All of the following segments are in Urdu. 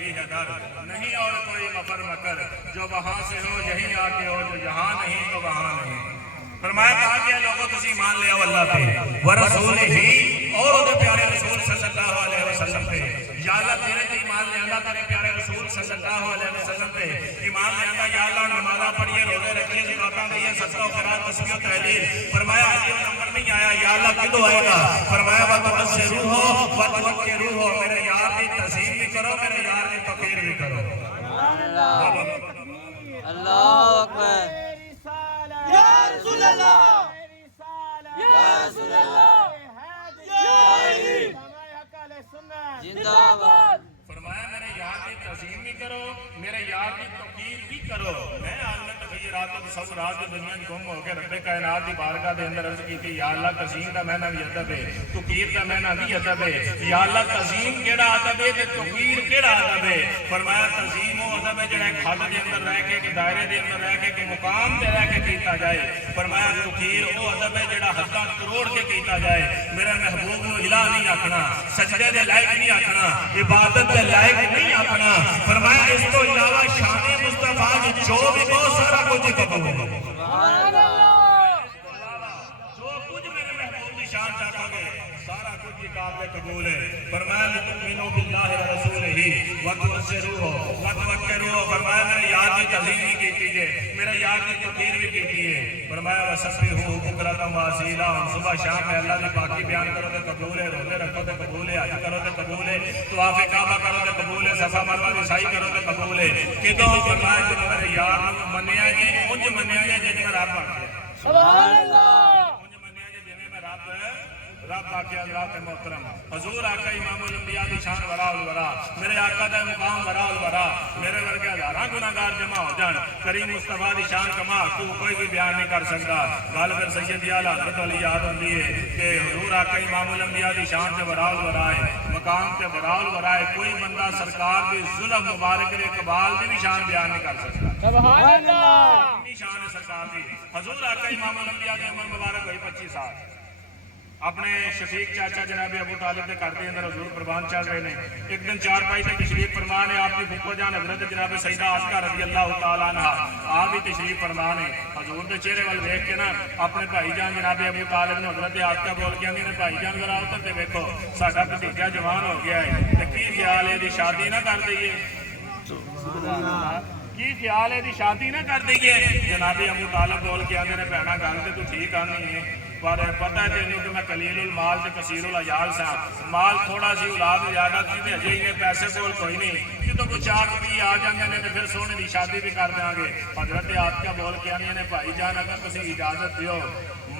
یہی ہے در، نہیں اور کوئی مفر مکر، جو وہاں سے ہو یہی آ کے ہو، جو یہاں نہیں تو وہاں نہیں۔ فرمایا کہا کہ لوگوں تسی ایمان لے آؤ اللہ پہ ورسول ہی اور وہ پیارے رسول صلی اللہ علیہ وسلم پہ۔ یا اللہ تیرے تے ایمان لے آندا، تیرے پیارے رسول صلی اللہ علیہ وسلم پہ ایمان لے آندا۔ یا اللہ نمازاں پڑھیے، روزے رکھیے، زکاتاں دئیے، صدقہ و خیرات، تسبیح و تحلیل۔ فرمایا یہ نمبر نہیں آیا، یا اللہ کدوں آئے گا؟ فرمایا وَتُعَزِّرُوهُ وَتُوَقِّرُوهُ، میرے یار کی تعظیم بھی کرو، میرے یار کی توقیر بھی کرو۔ اللہ اکبر، یا رسول اللہ، یا رسول اللہ، زندہ آباد۔ فرمایا میرے یار کی تعظیم بھی کرو، میرے یار کی توقیر بھی کرو۔ میں عالم تغیرات و تصورات دنیا گم ہو کے رب کائنات کی بارگاہ دے اندر عرض کی تھی، یا اللہ تعظیم دا معنی بھی ادب ہے، توقیر دا معنی بھی ادب ہے۔ یا اللہ تعظیم کیڑا ادب ہے تے توقیر کیڑا ادب ہے؟ فرمایا تعظیم وہ ادب ہے جڑا ایک حد دے اندر رہ کے، ایک دائرے دے اندر رہ کے، ایک مقام تے رہ کے کیتا جائے۔ فرمایا توقیر وہ ادب ہے جڑا حداں توڑ کے کیتا جائے۔ میرے محبوب نو الہ نہیں آکھنا، سجدے دے لائق نہیں آکھنا، عبادت دے لائق نہیں آکھنا۔ فرمایا اس تو علاوہ شان مصطفیٰ جو بھی بہت سارا کچھ قبول ہے۔ جو کچھ میرے محبوب کی شان چاہتا گے سارا کچھ قابل قبول ہے۔ فرمایا لِتُؤْمِنُوا بِاللَّهِ وَرَسُولِهِ وَتُعَزِّرُوهُ وَتُوَقِّرُوهُ، فرمایا میرے یار کی تعظیم بھی کیتی ہے، میرے یار کی توقیر بھی کیتی ہے۔ فرمایا وَسَبِّحُوهُ بُكْرَةً وَأَصِيلًا، صبح شام میں اللہ کی پاکی بیان کرو تے قبول ہے، روزے رکھو تے قبول ہے، حج کرو تے قبول ہے، طواف کعبہ کرو تے قبول ہے، صفا مروہ کی سعی کرو تے قبول ہے۔ کدوں؟ فرمایا کہ میرے یار نو منیا جی، انج منیا جی جے میں رب آکھے، سبحان اللہ، انج منیا جی جے میں رب آکھے۔ حضرات محترم، حضور آقا امام الانبیاء دی شان ورا الورا، میرے آقا دا مقام ورا الورا، میرے ورگے ہزاراں گناہگار جمع ہو جان، کریم مصطفیٰ دی شان کما کو کوئی بھی بیان نہیں کر سکتا۔ گل پھر سید اعلیٰ حضرت والی یاد ہوندی ہے کہ حضور آقا امام الانبیاء دی شان تے ورا الورا ہے، مقام تے ورا الورا ہے۔ کوئی بندہ سرکار دی ظلم مبارک دے اقبال دی بھی شان بیان نہیں کر سکتا۔ سبحان اللہ، اتنی شان ہے سرکار دی۔ حضور آقا امام الانبیاء دی عمر مبارک ہوئی 25 سال۔ اپنے شفیق چاچا جناب ابو طالب کے گھر کے اندر حضور قربان چل رہے ہیں۔ ایک دن چارپائی سے تشریف فرما ہے آپ کی پھپھو جان حضرت جناب سیدہ عائشہ رضی اللہ تعالیٰ عنہ، آپ بھی تشریف فرما ہے۔ حضور کے چہرے وال دیکھ کے نا اپنے بھائی جان جناب ابو طالب نے حضرت عائشہ بول کے آندی نے، بھائی جان ذرا ادھر تے ویکھو، ساڈا بھتیجا جوان ہو گیا ہے تے کی خیال ہے دی شادی نہ کر دئیے؟ کی خیال ہے دی شادی نہ کر دئیے؟ جناب ابو طالب بول کے آندے نے، بہنا گل تے تو ٹھیک آنی ہے، پر پتہ ہے تینوں کہ میں قلیل المال تے کثیر العیال سا، مال تھوڑا سی اولاد زیادہ تھی تے اجے ہی پیسے کول کوئی نہیں، جدوں کوئی 4 آ جاندے نے تے پھر سونے دی شادی بھی کر دیاں گے۔ حضرت عائشہ بول کے آندی نے، بھائی جان اگر تسی اجازت دیو،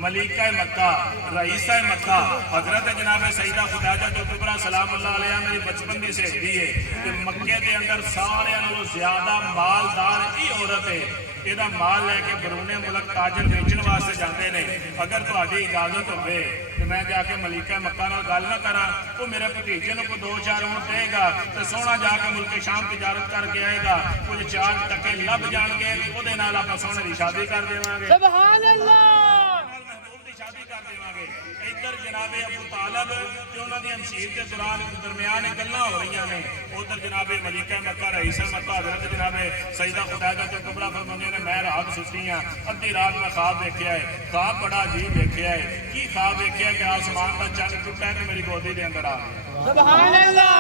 ملیکہ مکہ، رئیسہ مکہ، حضرت جناب سیدہ خدیجہ کبریٰ سلام اللہ علیہ میری بچپن دی سہیلی ہے کہ مکے دے اندر سارے نالوں زیادہ مالدار ہی عورت ہے۔ یہ مال لے کے بیرون ملک تاجر بیچن واسطے جاندے نے۔ اگر تہاڈی اجازت ہوے تو میں جا کے ملیکہ مکہ نال گل نہ کراں، وہ میرے بھتیجے نوں کوئی 2-4 اونٹ دے گا تے سونا جا کے ملک شام تجارت کر کے آئے گا، کچھ 4 ٹکے لب جان گے، وہ نال آپ سونے کی شادی کر دیواں گے۔ سبحان اللہ، شادی کر دیواں گے۔ ادھر جناب ابو طالب تے انہاں دی ہمشیر کے درمیان گلاں ہو رہی ہیں، ادھر جناب ملیکہ مکہ رئیسہ مکہ حضرت جناب سیدہ خدیجہ کبریٰ فرماندی نے، میں رات ستی ہاں، ادھی رات میں خواب دیکھیا ہے، خواب بڑا عجیب دیکھیا ہے۔ کی خواب دیکھیا کہ آسمان کا چند ٹوٹا ہے تے میری گودی دے اندر آ گیا۔ سبحان اللہ،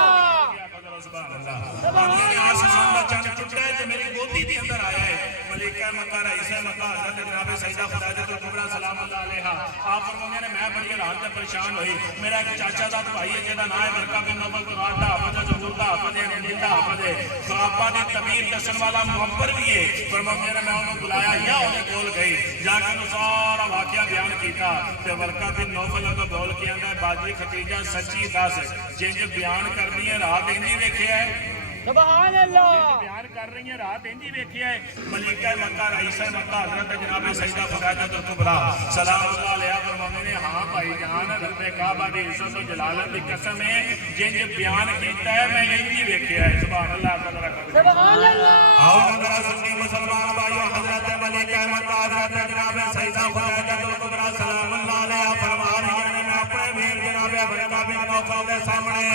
سبحان اللہ، آسمان کا چند ٹوٹا ہے تے میری گودی دے اندر آیا ہے۔ ملیکہ مکہ رئیسہ مکہ حضرت جناب سیدہ خدیجہ کبریٰ سلام اللہ علیہا، آپ فرماندے نے، میں بڑی حیران تے پریشان ہوئی۔ میرا ایک چاچا دا بھائی ہے جہدا نام ہے برکہ بن نوفل قرآن دا حافظ ہے، ضبور دا حافظ ہے، انجیل دا حافظ ہے، خواباں دی تعبیر دسن والا معبر بھی ہے۔ فرماندے نے، میں انہوں بلایا یا انہیں کول گئی، جا کے انہوں سارا واقعہ بیان کیتا تے برکہ بن نوفل انہوں بول کے آندا ہے، باجی ختیجہ سچی دس جنج بیان کرنی ہے رات انہی ویکھیا ہے؟ سبحان اللہ، بیان کر رہی ہیں رات انجی ویکھیا ہے؟ ملیکہ مکہ رئیسہ مکہ حضرت جناب سیدہ خدیجہ کبریٰ سلام اللہ علیہا فرماندے نے، ہاں بھائی جان، رب کعبہ دی عزت و جلالت دی قسم ہے، جنج بیان کیتا ہے میں انجی ویکھیا ہے۔ سبحان اللہ، قدر رکھو، سبحان اللہ، آؤ میرا سنی مسلمان بھائیو، حضرت ملیکہ مکہ حضرت جناب سیدہ خدیجہ کبریٰ سلام اللہ علیہا فرما رہی ہیں، میں اپنے ویر جناب برکہ بن نوفل دے سامنے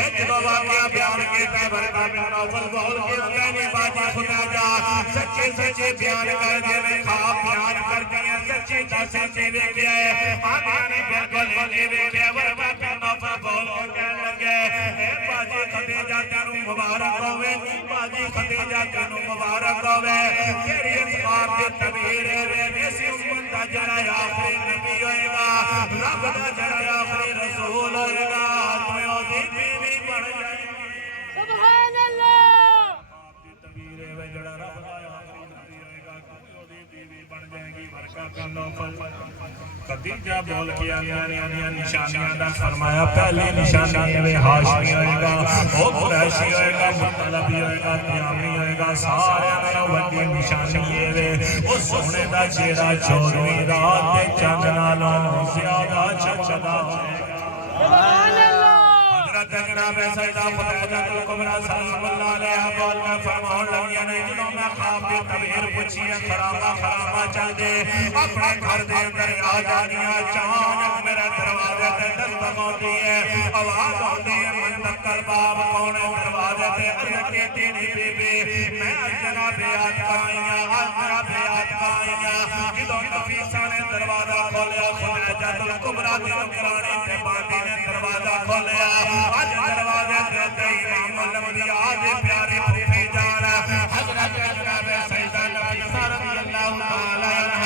ایک دو واقعہ بیان بیٹا ورقہ بن نوفل بول کے کہنے باجی خدا جا سچے سچے بیان کر دے میں خواب بیان کر دیا سچے دا سچے ویکھیا ہے آنیاں نے بالکل انجے ویکھیا ورقہ بن نوفل بول کے کہنے لگے اے باجی خدیجہ تینوں مبارک ہوے باجی خدیجہ تینوں مبارک ہوے تیری اسقاط دی تبیر ہے اس امت دا جڑا آخری نبی ہوئے گا رب دا جڑا آخری رسول ہوئے گا تو دی بیوی بن جائے گی سبحان اللہ تبیر ہے جڑا رب دا آخری نبی ہوئے گا تو دی بیوی بن جائے گی ورقہ بن نوفل خدیجہ بول کے آنیاں نشانیاں دا فرمایا پہلی نشانی ہے ہاشمی ہوئے گا او قریشی ہوئے گا مطلبی ہوئے گا تیامی ہوئے گا سارے انا وڈی نشانی ہے او سونے دا چہرہ 14ویں رات تے چاند نالوں زیادہ چمکدا ہوئے گا سبحان اللہ حضرت جناب سیدہ خدیجہ الکبریٰ سلام اللہ علیہ بول میں فرمان لگیا نہیں جنہوں میں خواب دی تبیر پوچھی ہے خرابہ خرابہ چل دے اپنے گھر دے اندر آ جانیاں چانک میرے دروازے تے دستک ہوتی ہے آواز ہوتی ہے من تکل باب کونے دروازے تے عرض کہتی نہیں بی بی میں جناب آتکائیاں جدوں نفیسہ نے دروازہ کھولیا خدیجہ الکبریٰ دی نکرانی تے باندی نے دروازہ کھولیا آج دروازے دیتے امام الانبیاء دے پیارے پھوپھی جان حضرت جناب سیدہ نفیسہ رضی اللہ تعالی عنہ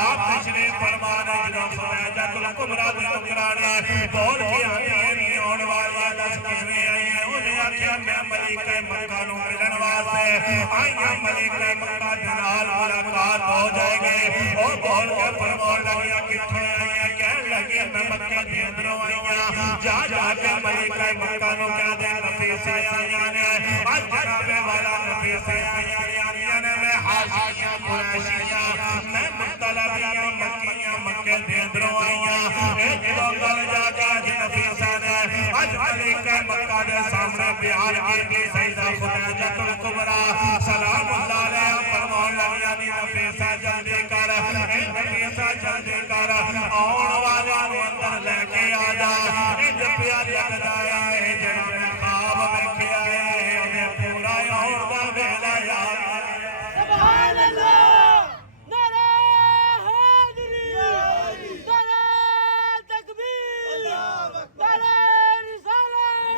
آپ تشریف فرمانے جدوں خدیجہ الکبریٰ دی نکرانی بول کے آنی آن والی دس کیویں آئی ہیں انہیں آکھیا میں ملکہ مکہ نو ملن واسطے آئیاں ملکہ مکہ دے نال ملاقات ہو جائے گی او بول کے فرمان لگیا کتھے آئی ہیں کہنے لگے میں مکہ دے اندروں آئیاں جا جا کے ملکہ مکہ نو کہہ دے نفیسہ آئیاں نے آج جناب والا نفیسہ آئیاں نے میں حاشیاں قریشیاں میں مطلبیاں مکیاں مکہ دے اندروں آئیاں اے جدوں گل جا کے آج نفیسہ نے آج ملکہ مکہ دے سامنے بیان کی سیدہ خدیجہ الکبریٰ سلام اللہ علیہ فرمان لگیا نہیں نفیسہ جلدی کر اے نفیسہ جلدی کر آن والا نو اندر لے کے آ جا اے جپیا لگدا ہے جناب خواب ویکھیا ہے اودے پورا آن دا ویلا یاد سبحان اللہ نعرہ حیدری نعرہ تکبیر نعرہ رسالت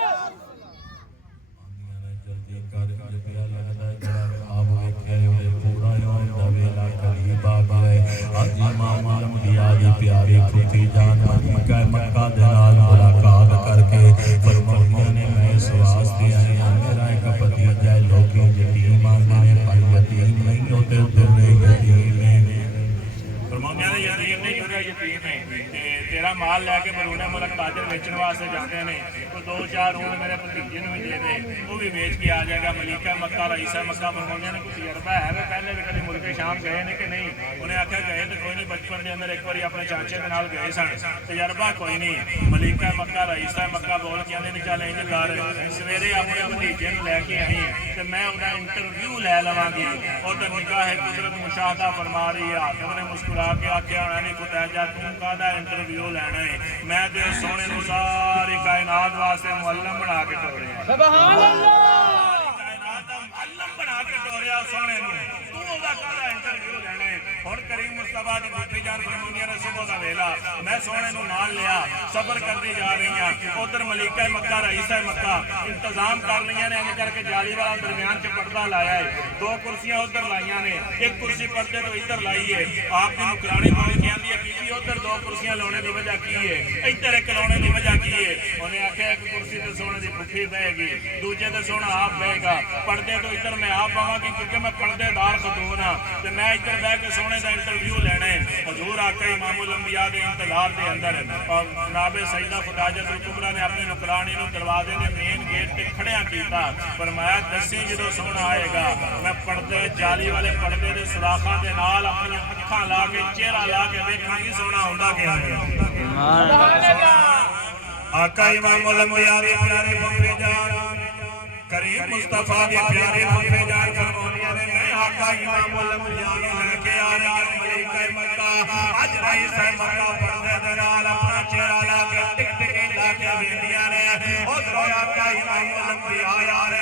جلدی کر جپیا لگدا ہے جناب خواب ویکھیا ہے اودے پورا آن دا ویلا قریب آ گیا ہے اج امام الانبیاء دی پیاری پھوپھی جان مکہ دے نال ملاقات کر کے فرمایا نے میں اس واسطے آئی ہاں میرا ایک بھتیجا ہے لوگ یتیم آندے نے پر یتیم نہیں ہوتے تیرے یتیم ہیں فرمایا نے یتیم نہیں ہوتا یتیم ہے تیرا مال لے کے بیرون ملک تاجر بیچنے واسطے جاتے ہیں کوئی 2-4 اونٹ میرے بھتیجے نوں بھی دے دے وہ بھی بیچ کے آ جائے گا ملکہ مکہ رئیسہ مکہ فرمایا نے کوئی تجربہ ہے پہلے بھی کبھی ملک شام گئے نے کہ نہیں انہیں آخیا گئے تو کوئی نہیں بچپن کے اندر ایک بار اپنے چاچے کے نال گئے سن تجربہ کوئی نہیں ملکہ مکہ رئیسہ مکہ بول کے آدھے نہیں چل انج کر سویرے اپنے بھتیجے نوں لے کے آئی تو میں انہیں انٹرویو لے لواں گی ادھر نکاح قدرت مشاہدہ فرما رہی ہے حاکم نے مسکرا کے آخیا ہونا نہیں خدیجہ توں کہدا انٹرویو لینا ہے میں تے سونے نوں ساری کائنات واسطے معلم بنا کے ٹوریا سبحان اللہ کائنات دا معلم بنا کے ٹوریا سونے نوں تو دا کہدا انٹرویو لینا ہے ہن کریم مصطفیٰ دی پھوپھی جان فرماندیاں نے صبح دا ویلا میں سونے نوں نال لیا صبر کرتی جا رہی ہاں ادھر ملکہ مکہ رئیسہ مکہ انتظام کر رہی نے کر کے جالی والا درمیان چ پردہ لایا ہے 2 کرسیاں ادھر لائیاں نے ایک کرسی پردے تو ادھر لائی ہے آپ کی نکرانی بول کے آندی ہے بی بی ادھر 2 کرسیاں لانے دی وجہ کی ہے ادھر ایک لانے دی وجہ کی ہے انہیں آخیا ایک کرسی تے سونے دی بھوکھی بہے گی دوجے تے سونا آپ بہے گا پردے تو ادھر میں آپ پاواں گی کیونکہ میں پردے دار خاتون ہاں تے میں ادھر بہ کے سونے دا انٹرویو لینا ہے حضور آقا امام الانبیاء دے انتظار دے اندر اور جناب سیدہ خدیجہ الکبریٰ نے اپنے نوکرانی نوں دروازے دے مین گیٹ تے کھڑیاں کیتا فرمایا دسی جدوں سونا آئے گا میں پردے جالی والے پردے دے سوراخاں دے نال اپنی اکھاں لا کے چہرہ لا کے ویکھاں گی سونا ہوندا کیا ہے سبحان اللہ آقا امام الانبیاء دے پیارے پھوپھی جان کریم مصطفیٰ دے پیارے پھوپھی جان فرمایا نے میں آقا امام الانبیاء لے کے آیا ملکہ مکہ اج رئیسہ مکہ پردے دے نال اپنا چہرہ لا کے ٹک ٹک لا کے ویندیاں نے ادھر آقا امام الانبیاء آ رہے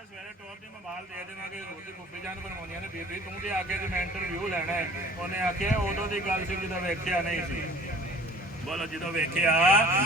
ਸਵੇਰੇ ਟੋਰ ਦੀ ਮੈਂ ਮਾਲ ਦੇ ਦੇਵਾਂਗੇ ਰੋਟੀ ਫੁੱਫੀ ਜਾਨ ਬਣਵਾਉਣੀਆਂ ਨੇ ਬੀਬੀ ਤੂੰ ਤੇ ਅੱਗੇ ਜੇ ਮੈਂ ਇੰਟਰਵਿਊ ਲੈਣਾ ਹੈ ਉਹਨੇ ਆਖਿਆ ਉਦੋਂ ਦੀ ਗੱਲ ਸੀ ਜਦੋਂ ਵੇਖਿਆ ਨਹੀਂ ਸੀ ਬੋਲੋ ਜਦੋਂ ਵੇਖਿਆ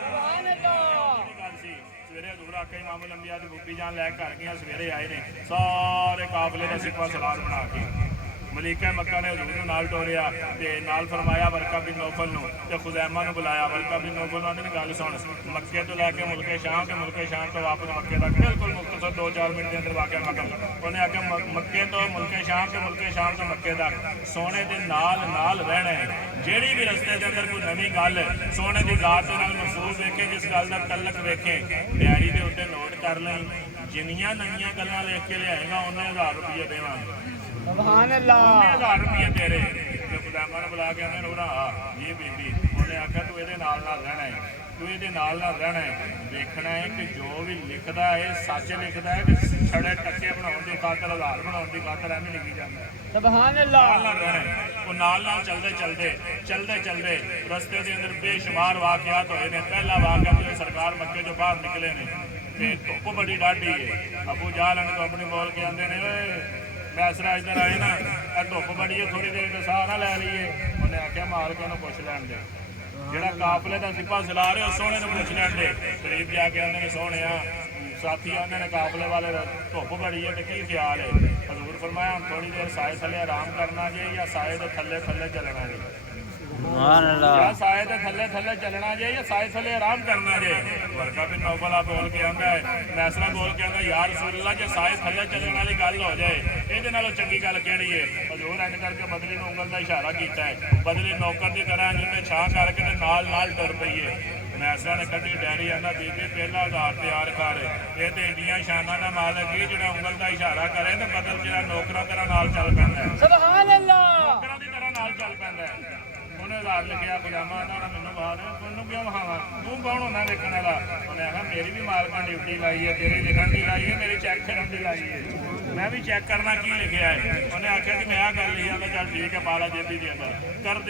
ਸੁਭਾਨ ਅੱਲਾ ਗੱਲ ਸੀ ਸਵੇਰੇ ਹਜ਼ੂਰ ਆਕੇ ਇਮਾਮ ਲੰਬੀਆ ਦੀ ਫੁੱਫੀ ਜਾਨ ਲੈ ਕੇ ਘਰ ਗਈਆਂ ਸਵੇਰੇ ਆਏ ਨੇ ਸਾਰੇ ਕਾਫਲੇ ਦਾ ਸਿੱਪਾ ਸਲਾਰ ਬਣਾ ਕੇ ਮਲੀਕਾ ਮੱਕਾ ਨੇ ਹਜ਼ੂਰ ਨੂੰ ਨਾਲ ਟੋਰਿਆ ਤੇ ਨਾਲ ਫਰਮਾਇਆ ਵਰਕਾ ਬਿਨ ਨੌਫਲ ਨੂੰ ਤੇ ਖੁਜ਼ੈਮਾ ਨੂੰ ਬੁਲਾਇਆ ਵਰਕਾ ਬਿਨ ਨੌਫਲ ਨੂੰ ਨੇ ਗੱਲ ਸੁਣ ਮੱਕੇ ਤੋਂ ਲੈ ਕੇ ਮੁਲਕੇ ਸ਼ਾਮ ਤੇ ਮੁਲਕੇ ਸ਼ਾਮ ਤੋਂ ਵਾਪਸ ਮੱਕੇ ਤੱਕ ਬਿਲਕੁਲ ਮੁਖਤਸਰ 2-4 ਮਿੰਟ ਦੇ ਅੰਦਰ ਵਾਕਿਆ ਖਤਮ ਉਹਨੇ ਆਖਿਆ ਮੱਕੇ ਤੋਂ ਮੁਲਕੇ ਸ਼ਾਮ ਤੇ ਮੁਲਕੇ ਸ਼ਾਮ ਤੋਂ ਮੱਕੇ ਤੱਕ ਸੋਨੇ ਦੇ ਨਾਲ ਨਾਲ ਰਹਿਣਾ ਹੈ ਜਿਹੜੀ ਵੀ ਰਸਤੇ ਦੇ ਅੰਦਰ ਕੋਈ ਨਵੀਂ ਗੱਲ ਸੋਨੇ ਦੀ ਜ਼ਾਤ ਦੇ ਨਾਲ ਮਹਿਸੂਸ ਵੇਖੇ ਜਿਸ ਗੱਲ ਦਾ ਤਲਕ ਵੇਖੇ ਡੈਰੀ ਦੇ ਉੱਤੇ ਨੋਟ ਕਰ ਲਈ ਜਿੰਨੀਆਂ ਨਵੀਆਂ ਗੱਲਾਂ ਲਿਖ ਕੇ ਲਿਆਏਗਾ ਉਹਨੇ 1000 ਰੁਪਏ ਦੇਵਾਂਗੇ ਸੁਭਾਨ ਅੱਲਾ 1000 ਰੁਪਏ ਤੇਰੇ ਤੇ ਖੁਦਾਮਾ ਨੂੰ ਬੁਲਾ ਕੇ ਉਹਨੇ ਰੋਣਾ ਇਹ ਬੀਬੀ ਉਹਨੇ ਆਖਿਆ ਤੂੰ ਇਹਦੇ ਨਾਲ ਨਾਲ ਰਹਿਣਾ ਹੈ ਤੂੰ ਇਹਦੇ ਨਾਲ ਨਾਲ ਰਹਿਣਾ ਹੈ ਵੇਖਣਾ ਹੈ ਕਿ ਜੋ ਵੀ ਲਿਖਦਾ ਹੈ ਸੱਚ ਲਿਖਦਾ ਹੈ ਕਿ ਛੜੇ ਟੱਕੇ ਬਣਾਉਣ ਦੀ ਖਾਤਰ 1000 ਬਣਾਉਣ ਦੀ ਖਾਤਰ ਐਵੇਂ ਲਿਖੀ ਜਾਂਦਾ ਸੁਭਾਨ ਅੱਲਾ ਨਾਲ ਨਾਲ ਰਹਿਣਾ ਉਹ ਨਾਲ ਨਾਲ ਚਲਦੇ ਰਸਤੇ ਦੇ ਅੰਦਰ ਬੇਸ਼ੁਮਾਰ ਵਾਕਿਆਤ ਹੋਏ ਨੇ ਪਹਿਲਾ ਵਾਕਿਆ ਜਦੋਂ ਸਰਕਾਰ ਮੱਕੇ ਤੋਂ ਬਾਹਰ ਨਿਕਲੇ ਨੇ ਤੇ ਧੁੱਪ ਬੜੀ ਡਾਢੀ ਹੈ ਅਬੂ ਜਾਹਲ ਨੇ ਆਪਣੀ ਬੋਲ ਕੇ ਆਂਦੇ ਨੇ ਓਏ ਮੈਸਰਾ ਇੱਧਰ ਆਏ ਨਾ ਇਹ ਧੁੱਪ ਬੜੀ ਹੈ ਥੋੜੀ ਦੇਰ ਦਾ ਸਾਹ ਨਾ ਲੈ ਲਈਏ ਉਹਨੇ ਆਖਿਆ ਮਾਲਕ ਨੂੰ ਪੁੱਛ ਲੈਣ ਦੇ ਜਿਹੜਾ ਕਾਫਲੇ ਦਾ ਸਿਪਾ ਸਲਾ ਰਿਹਾ ਸੋਹਣੇ ਨੂੰ ਪੁੱਛ ਲੈਣ ਦੇ ਕਰੀਬ ਜਾ ਕੇ ਆਂਦੇ ਨੇ ਸੋਹਣਿਆ ਸਾਥੀ ਆਂਦੇ ਨੇ ਕਾਫਲੇ ਵਾਲੇ ਧੁੱਪ ਬੜੀ ਹੈ ਤੇ ਕੀ ਖਿਆਲ ਹੈ ਹਜ਼ੂਰ ਫਰਮਾਇਆ ਹੁਣ ਥੋੜੀ ਦੇਰ ਸਾਏ ਥੱਲੇ ਆਰਾਮ ਕਰਨਾ ਜੇ ਜਾਂ ਸਾਏ ਦੇ ਥੱਲੇ ਚੱਲਣਾ ਜੇ ਸੁਭਾਨ ਅੱਲਾ ਜਾਂ ਸਾਏ ਦੇ ਥੱਲੇ ਚੱਲਣਾ ਜੇ ਜਾਂ ਸਾਏ ਥੱਲੇ ਆਰਾਮ ਕਰਨਾ ਜੇ ਵਰਕਾ ਬਿਨ ਨੌਫਲ ਬੋਲ ਕੇ ਆਂਦਾ ਹੈ ਮੈਸਰਾ ਬੋਲ ਕੇ ਆਂਦਾ ਯਾਰ ਰਸੂਲullah ਜੇ ਸਾਏ ਥੱਲੇ ਚੱਲਣ ਵਾਲੀ ਗੱਲ ਹੋ ਜਾਏ ਇਹਦੇ ਨਾਲੋਂ ਚੰਗੀ ਗੱਲ ਕਿਹੜੀ ਹੈ ਹਜ਼ੂਰ ਇੰਜ ਕਰਕੇ ਬਦਲੀ ਨੂੰ ਉਂਗਲ ਦਾ ਇਸ਼ਾਰਾ ਕੀਤਾ ਹੈ ਬਦਲੀ ਨੌਕਰ ਦੀ ਤਰ੍ਹਾਂ ਜਿਵੇਂ ਛਾਂ ਕਰਕੇ ਤੇ ਨਾਲ ਨਾਲ ਟੁਰ ਪਈਏ ਮੈਸਰਾ ਨੇ ਕੱਢੀ ਡੈਰੀ ਆਂਦਾ ਬੀਬੀ ਪਹਿਲਾ 1000 ਤਿਆਰ ਕਰ ਇਹ ਤੇ ਇੰਡੀਆਂ ਸ਼ਾਨਾਂ ਦਾ ਮਾਲਕ ਹੀ ਜਿਹੜਾ ਉਂਗਲ ਦਾ ਇਸ਼ਾਰਾ ਕਰੇ ਤੇ ਬਦਲ ਜਿਹੜਾ ਨੌਕਰਾਂ ਤਰ੍ਹਾਂ ਨਾਲ ਚੱਲ ਪੈਂਦਾ ਹੈ ਸੁਭਾਨ ਅੱਲਾ ਨੌਕਰਾਂ ਦੀ ਤਰ੍ਹਾਂ ਨਾਲ ਚੱਲ ਪੈਂਦਾ ਹੈ ਉਹਨੇ 1000 ਲਿਖਿਆ ਗੁਲਾਮਾਂ ਦਾ ਮੈਨੂੰ ਬਾਹਰ ਤੁਹਾਨੂੰ ਕਿਉਂ ਵਹਾਵਾਂ ਤੂੰ ਕੌਣ ਹੁੰਦਾ ਵੇਖਣ ਵਾਲਾ ਉਹਨੇ ਆਖਿਆ ਮੇਰੀ ਵੀ ਮਾਲਕਾਂ ਡਿਊਟੀ ਲਾਈ ਹੈ ਤੇਰੀ ਲਿਖਣ ਦੀ ਲਾਈ ਹੈ ਮੇਰੀ ਚੈੱਕ ਕਰਨ ਦੀ ਲਾਈ ਹੈ ਮੈਂ ਵੀ ਚੈੱਕ ਕਰਨਾ ਕੀ ਲਿਖਿਆ ਹੈ ਉਹਨੇ ਆਖਿਆ ਕਿ ਮੈਂ ਆਹ ਗੱਲ ਲਿਖੀ ਆਂਦਾ ਚੱਲ ਠੀਕ ਹੈ ਪਾਲਾ ਜੇਬੀ ਦੇ ਅੰਦਰ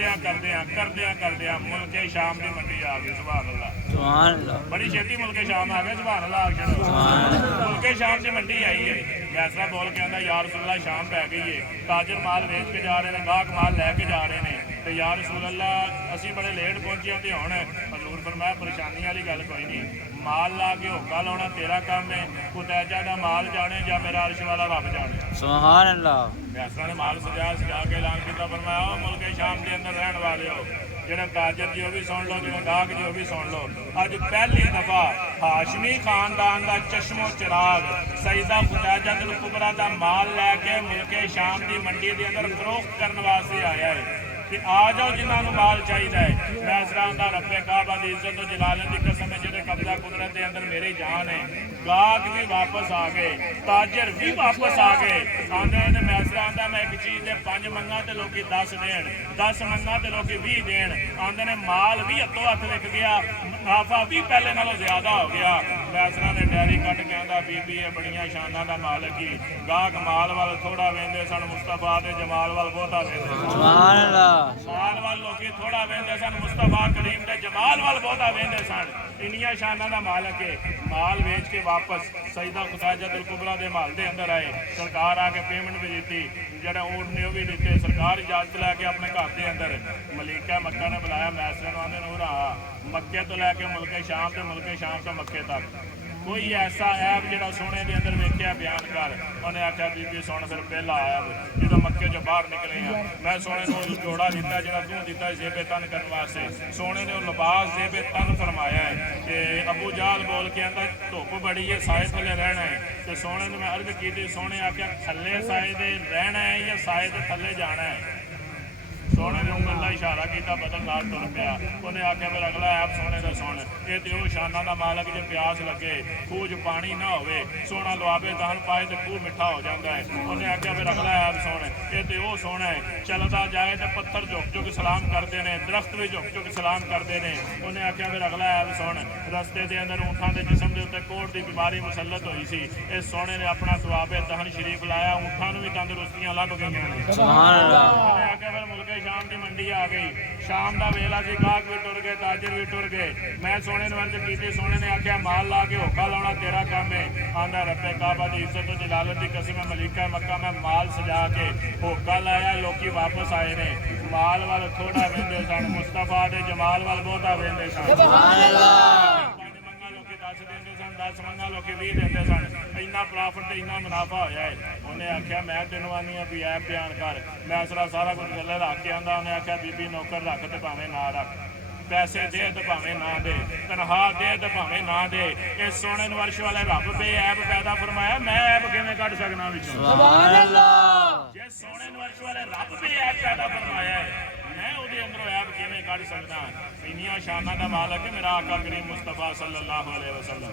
ਕਰਦਿਆਂ ਮੁਲਕੇ ਸ਼ਾਮ ਦੀ ਮੰਡੀ ਆ ਗਈ ਸੁਭਾਨ ਅੱਲਾਹ ਸੁਭਾਨ ਅੱਲਾ ਬੜੀ ਛੇਤੀ ਮੁਲਕੇ ਸ਼ਾਮ ਆ ਗਏ ਸੁਭਾਨ ਅੱਲਾਹ ਆਖ ਜਿਹੜਾ ਮੁਲਕੇ ਸ਼ਾਮ ਦੀ ਮੰਡੀ ਆਈ ਹੈ ਮੈਸਰਾ ਬੋਲ ਕੇ ਆਂਦਾ ਯਾਰ ਰਸੂਲullah ਸ਼ਾਮ ਪੈ ਗਈ ਹੈ ਤਾਜਰ ਮਾਲ ਵੇਚ ਕੇ ਜਾ ਰਹੇ ਨੇ ਗਾਹਕ ਮਾਲ ਲੈ ਕੇ ਜਾ ਰਹੇ ਨੇ ਤੇ ਯਾਰ ਰਸੂਲullah ਅਸੀਂ ਬੜੇ ਲੇਟ ਪਹੁੰਚੇ ਤੇ ਹੁਣ ਹਜ਼ੂਰ ਫਰਮਾਇਆ ਪਰੇਸ਼ਾਨੀ ਵਾਲੀ ਗੱਲ ਕੋਈ ਨਹੀਂ ਮਾਲ ਲਾ ਕੇ ਹੋਕਾ ਲਾਉਣਾ ਤੇਰਾ ਕੰਮ ਹੈ ਕੁਤੈਜਾ ਦਾ ਮਾਲ ਜਾਣੇ ਜਾਂ ਮੇਰਾ ਅਰਸ਼ ਵਾਲਾ ਰੱਬ ਜਾਣੇ ਸੁਭਾਨ ਅੱਲਾ ਮੈਸਰਾ ਨੇ ਮਾਲ ਸਜਾ ਕੇ ਐਲਾਨ ਕੀਤਾ ਫਰਮਾਇਆ ਉਹ ਮੁਲਕੇ ਸ਼ਾਮ ਦੇ ਅੰਦਰ ਰਹਿਣ ਵਾਲਿਓ ਜਿਹੜਾ ਤਾਜਰ ਜੀ ਉਹ ਵੀ ਸੁਣ ਲਓ ਜਿਹੜਾ ਗਾਹਕ ਜੀ ਉਹ ਵੀ ਸੁਣ ਲਓ ਅੱਜ ਪਹਿਲੀ ਦਫਾ ਹਾਸ਼ਮੀ ਖਾਨਦਾਨ ਦਾ ਚਸ਼ਮੋ ਚਿਰਾਗ ਸਈਦਾ ਖੁਦਾਜਤੁਲ ਕੁਬਰਾ ਦਾ ਮਾਲ ਲੈ ਕੇ ਮੁਲਕੇ ਸ਼ਾਮ ਦੀ ਮੰਡੀ ਦੇ ਅੰਦਰ ਫਰੋਖਤ ਕਰਨ ਵਾਸਤੇ ਆਇਆ ਹੈ ਕਿ ਆ ਜਾਓ ਜਿਨ੍ਹਾਂ ਨੂੰ ਮਾਲ ਚਾਹੀਦਾ ਹੈ ਮੈਸਰਾਂ ਦਾ ਰੱਬੇ ਕਾਬਾ ਦੀ ਇੱਜ਼ਤ ਤੋਂ ਜਲਾਲਤ ਦੀ ਕਸਮ ਹੈ ਜਿਹਦੇ ਕਬਜ਼ਾ ਕੁਦਰਤ ਦੇ ਅੰਦਰ ਮੇਰੀ ਜਾਨ ਹੈ ਗਾਹਕ ਵੀ ਵਾਪਸ ਆ ਗਏ ਤਾਜਰ ਵੀ ਵਾਪਸ ਆ ਗਏ ਆਂਦੇ ਨੇ ਮੈਸਰਾਂ ਦਾ ਮੈਂ ਇੱਕ ਚੀਜ਼ ਦੇ 5 ਮੰਗਾਂ ਤੇ ਲੋਕੀ 10 ਦੇਣ 10 ਮੰਗਾਂ ਤੇ ਲੋਕੀ 20 ਦੇਣ ਆਂਦੇ ਨੇ ਮਾਲ ਵੀ ਹੱਥੋਂ ਹੱਥ ਵਿਕ ਗਿਆ ਮੁਨਾਫਾ ਵੀ ਪਹਿਲੇ ਨਾਲੋਂ ਜ਼ਿਆਦਾ ਹੋ ਗਿਆ ਮੈਸਰਾਂ ਨੇ ਡੈਰੀ ਕੱਢ ਕੇ ਆਂਦਾ ਬੀਬੀ ਇਹ ਬੜੀਆਂ ਸ਼ਾਨਾਂ ਦਾ ਮਾਲਕ ਹੀ ਗਾਹਕ ਮਾਲ ਵੱਲ ਥੋੜਾ ਵੇਂਦੇ ਸਨ ਮੁਸਤਫਾ ਦੇ ਜਮਾਲ ਵੱਲ ਬਹੁਤਾ ਵੇਂਦੇ ਸਨ ਸੁਭਾਨ ਅੱਲਾਹ ਮਾਲ ਵੱਲ ਲੋਕੀ ਥੋੜਾ ਵੇਂਦੇ ਸਨ ਮੁਸਤਫਾ ਕਰੀਮ ਦੇ ਜਮਾਲ ਵੱਲ ਬਹੁਤਾ ਵੇਂਦੇ ਸਨ ਇੰਨੀਆਂ ਸ਼ਾਨਾਂ ਦਾ ਮਾਲਕ ਹੈ ਮਾਲ ਵੇਚ ਕੇ ਵਾਪਸ ਸੈਦਾ ਖੁਦਾਜਤੁਲ ਕੁਬਰਾ ਦੇ ਮਹੱਲ ਦੇ ਅੰਦਰ ਆਏ ਸਰਕਾਰ ਆ ਕੇ ਪੇਮੈਂਟ ਵੀ ਦਿੱਤੀ ਜਿਹੜਾ ਊਂਟ ਨੇ ਉਹ ਵੀ ਦਿੱਤੇ ਸਰਕਾਰ ਇਜਾਜ਼ਤ ਲੈ ਕੇ ਆਪਣੇ ਘਰ ਦੇ ਅੰਦਰ ਮਲੀਕਾ ਮੱਕਾ ਨੇ ਬੁਲਾਇਆ ਮੈਸਰ ਨੂੰ ਆਂਦੇ ਨੂਰਾ ਮੱਕੇ ਤੋਂ ਲੈ ਕੇ ਮੁਲਕੇ ਸ਼ਾਮ ਤੇ ਮੁਲਕੇ ਸ਼ਾਮ ਤੋਂ ਮੱਕੇ ਤੱਕ ਕੋਈ ਐਸਾ ਐਬ ਜਿਹੜਾ ਸੋਨੇ ਦੇ ਅੰਦਰ ਵੇਖਿਆ ਬਿਆਨ ਕਰ ਉਹਨੇ ਆਖਿਆ ਬੀਬੀ ਸੁਣ ਫਿਰ ਪਹਿਲਾ ਐਬ ਜਦੋਂ ਮੱਕੇ ਚੋਂ ਬਾਹਰ ਨਿਕਲੇ ਆ ਮੈਂ ਸੋਨੇ ਨੂੰ ਜੋੜਾ ਦਿੱਤਾ ਜਿਹੜਾ ਤੂੰ ਦਿੱਤਾ ਜ਼ੇਬੇ ਤਨ ਕਰਨ ਵਾਸਤੇ ਸੋਨੇ ਨੇ ਉਹ ਲਿਬਾਸ ਜ਼ੇਬੇ ਤਨ ਫਰਮਾਇਆ ਹੈ ਤੇ ਅਬੂ ਜਾਲ ਬੋਲ ਕੇ ਆਂਦਾ ਧੁੱਪ ਬੜੀ ਹੈ ਸਾਏ ਥੱਲੇ ਰਹਿਣਾ ਹੈ ਤੇ ਸੋਨੇ ਨੂੰ ਮੈਂ ਅਰਜ਼ ਕੀਤੀ ਸੋਨੇ ਆਖਿਆ ਥੱਲੇ ਸਾਏ ਦੇ ਰਹਿਣਾ ਹੈ ਜਾਂ ਸਾਏ ਦੇ ਥੱਲੇ ਜਾਣਾ ਹੈ ਸੋਨੇ ਨੇ ਉਂਗਲ ਦਾ ਇਸ਼ਾਰਾ ਕੀਤਾ ਬਦਲ ਨਾਲ ਤੁਰ ਪਿਆ ਉਹਨੇ ਆਖਿਆ ਫਿਰ ਅਗਲਾ ਐਪ ਸੋਨੇ ਦਾ ਸੁਣ ਇਹ ਤੇ ਉਹ ਸ਼ਾਨਾਂ ਦਾ ਮਾਲਕ ਜੇ ਪਿਆਸ ਲੱਗੇ ਖੂਹ 'ਚ ਪਾਣੀ ਨਾ ਹੋਵੇ ਸੋਨਾ ਲਵਾਵੇ ਤਾਂ ਪਾਏ ਤੇ ਖੂਹ ਮਿੱਠਾ ਹੋ ਜਾਂਦਾ ਹੈ ਉਹਨੇ ਆਖਿਆ ਫਿਰ ਅਗਲਾ ਐਪ ਸੁਣ ਇਹ ਤੇ ਉਹ ਸੋਨਾ ਹੈ ਚੱਲਦਾ ਜਾਏ ਤੇ ਪੱਥਰ ਝੁਕ ਝੁਕ ਸਲਾਮ ਕਰਦੇ ਨੇ ਦਰਖਤ ਵੀ ਝੁਕ ਝੁਕ ਸਲਾਮ ਕਰਦੇ ਨੇ ਉਹਨੇ ਆਖਿਆ ਫਿਰ ਅਗਲਾ ਐਪ ਸੁਣ ਰਸਤੇ ਦੇ ਅੰਦਰ ਊਂਠਾਂ ਦੇ ਜਿਸਮ ਦੇ ਉੱਤੇ ਕੋੜ ਦੀ ਬਿਮਾਰੀ ਮੁਸੱਲਤ ਹੋਈ ਸੀ ਇਸ ਸੋਨੇ ਨੇ ਆਪਣਾ ਸਵਾਬੇ ਦਹਨ ਸ਼ਰੀਫ ਲਾਇਆ ਊਂਠਾਂ ਨੂੰ ਵੀ ਤੰਦਰੁਸਤੀਆਂ ਲੱਭ ਗਈਆਂ ਨੇ ਸੁਭਾਨ ਅੱਲਾਹ ਉਹਨੇ ਆਖਿਆ ਫਿਰ ਮੁਲਕੇ ਸ਼ਾਮ ਦੀ ਮੰਡੀ ਆ ਗਈ ਸ਼ਾਮ ਦਾ ਵੇਲਾ ਸੀ ਗਾਹਕ ਵੀ ਟੁਰ ਗਏ ਤਾਜਰ ਵੀ ਟੁਰ ਗਏ ਮੈਂ ਸੋਨੇ ਨੂੰ ਅਰਜ਼ ਕੀਤੀ ਸੋਨੇ ਨੇ ਆਖਿਆ ਮਾਲ ਲਾ ਕੇ ਹੋਕਾ ਲਾਉਣਾ ਤੇਰਾ ਕੰਮ ਹੈ ਆਂਦਾ ਰੱਬੇ ਕਾਬਾ ਦੀ ਇੱਜ਼ਤ ਤੇ ਜਲਾਲਤ ਦੀ ਕਸਮ ਹੈ ਮਲੀਕਾ ਮੱਕਾ ਮੈਂ ਮਾਲ ਸਜਾ ਕੇ ਹੋਕਾ ਲਾਇਆ ਲੋਕੀ ਵਾਪਸ ਆਏ ਨੇ ਮਾਲ ਵੱਲ ਥੋੜਾ ਵੇਂਦੇ ਸਨ ਮੁਸਤਫਾ ਦੇ ਜਮਾਲ ਵੱਲ ਬਹੁਤਾ ਵੇਂਦੇ ਸਨ ਸੁਭਾਨ ਅੱਲਾਹ 5 ਮੰਗਾ ਲੋਕੀ 10 ਦਿੰਦੇ ਸਨ 10 ਮੰਗਾ ਲੋਕੀ 20 ਦਿੰਦੇ ਸਨ ਇੰਨਾ ਪ੍ਰੋਫਿਟ ਤੇ ਇੰਨਾ ਮੁਨਾਫਾ ਹੋਇਆ ਹੈ ਉਹਨੇ ਆਖਿਆ ਮੈਂ ਤੈਨੂੰ ਆਨੀ ਆ ਵੀ ਐਪ ਬਿਆਨ ਕਰ ਮੈਸਰਾ ਸਾਰਾ ਕੁਝ ਗੱਲੇ ਰੱਖ ਕੇ ਆਂਦਾ ਉਹਨੇ ਆਖਿਆ ਬੀਬੀ ਨੌਕਰ ਰੱਖ ਤੇ ਭਾਵੇਂ ਨਾ ਰੱਖ ਪੈਸੇ ਦੇ ਤੇ ਭਾਵੇਂ ਨਾ ਦੇ ਤਨਖਾਹ ਦੇ ਤੇ ਭਾਵੇਂ ਨਾ ਦੇ ਇਸ ਸੋਨੇ ਨੂੰ ਅਰਸ਼ ਵਾਲੇ ਰੱਬ ਬੇ ਐਪ ਪੈਦਾ ਫਰਮਾਇਆ ਮੈਂ ਐਪ ਕਿਵੇਂ ਕੱਢ ਸਕਣਾ ਵਿੱਚੋਂ ਸੁਭਾਨ ਅੱਲਾਹ ਜੇ ਸੋਨੇ ਨੂੰ ਅਰਸ਼ ਵਾਲੇ ਰੱਬ ਬੇ ਐਪ ਪੈਦਾ ਫਰਮਾਇਆ ਹੈ ਮੈਂ ਉਹਦੇ ਅੰਦਰੋਂ ਐਪ ਕਿਵੇਂ ਕੱਢ ਸਕਦਾ ਇੰਨੀਆਂ ਸ਼ਾਨਾਂ ਦਾ ਮਾਲਕ ਹੈ ਮੇਰਾ ਆਕਾ ਕਰੀਮ ਮੁਸਤਫਾ ਸੱਲੱਲਾਹੁ ਅਲੈਹਿ ਵਸੱਲਮ